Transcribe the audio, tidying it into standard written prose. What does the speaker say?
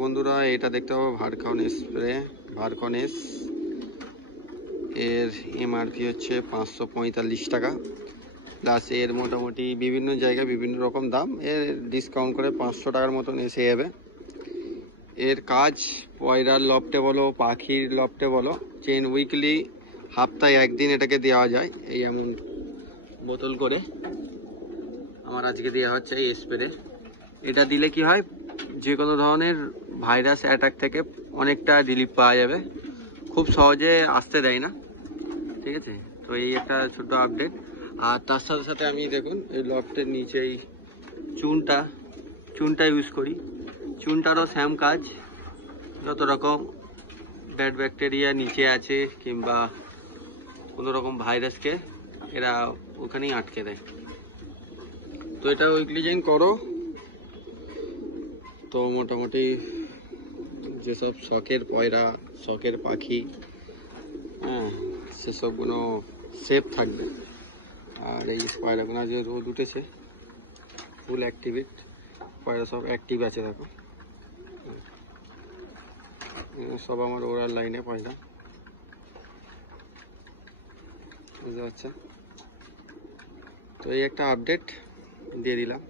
বন্ধুরা এটা দেখতে পাবো ভারকনেস স্প্রে, ভারকনেস। এর এমআরপি হচ্ছে 545 টাকা, প্লাস এর মোটামুটি বিভিন্ন জায়গায় বিভিন্ন রকম দাম। এর ডিসকাউন্ট করে 500 টাকার মতন এসে যাবে। এর কাজ পয়রার লফটে বলো, পাখির লফটে বলো, চেন উইকলি সপ্তাহে একদিন এটাকে দেওয়া যায়। এই এমন বোতল করে আমার আজকে দেওয়া হচ্ছে এই স্প্রে। এটা দিলে কি হয়, যে কোনো ধরনের ভাইরাস অ্যাটাক থেকে অনেকটা রিলিফ পাওয়া যাবে, খুব সহজে আসতে দেয় না। ঠিক আছে, তো এই একটা ছোট আপডেট। আর তার সাথে সাথে আমি দেখুন এই লফটের নিচে এই চুনটা ইউজ করি। চুনটারও সেম কাজ, যত রকম ব্যাড ব্যাকটেরিয়া নিচে আছে কিংবা কোনো রকম ভাইরাসকে এরা ওখানেই আটকে দেয়। তো এটা উইকলি জয়েন করো, তো মোটামুটি যেসব শখের পয়রা, শখের পাখি, হ্যাঁ, সেসবগুলো সেফ থাকবে। আর এই পয়রাগুলো যে রোদ উঠেছে ফুল অ্যাক্টিভেট, পয়রা সব অ্যাক্টিভ আছে দেখো, সব আমার ওরাল লাইনে পয়রা, বুঝতে পারছেন? তো এই একটা আপডেট দিয়ে দিলাম।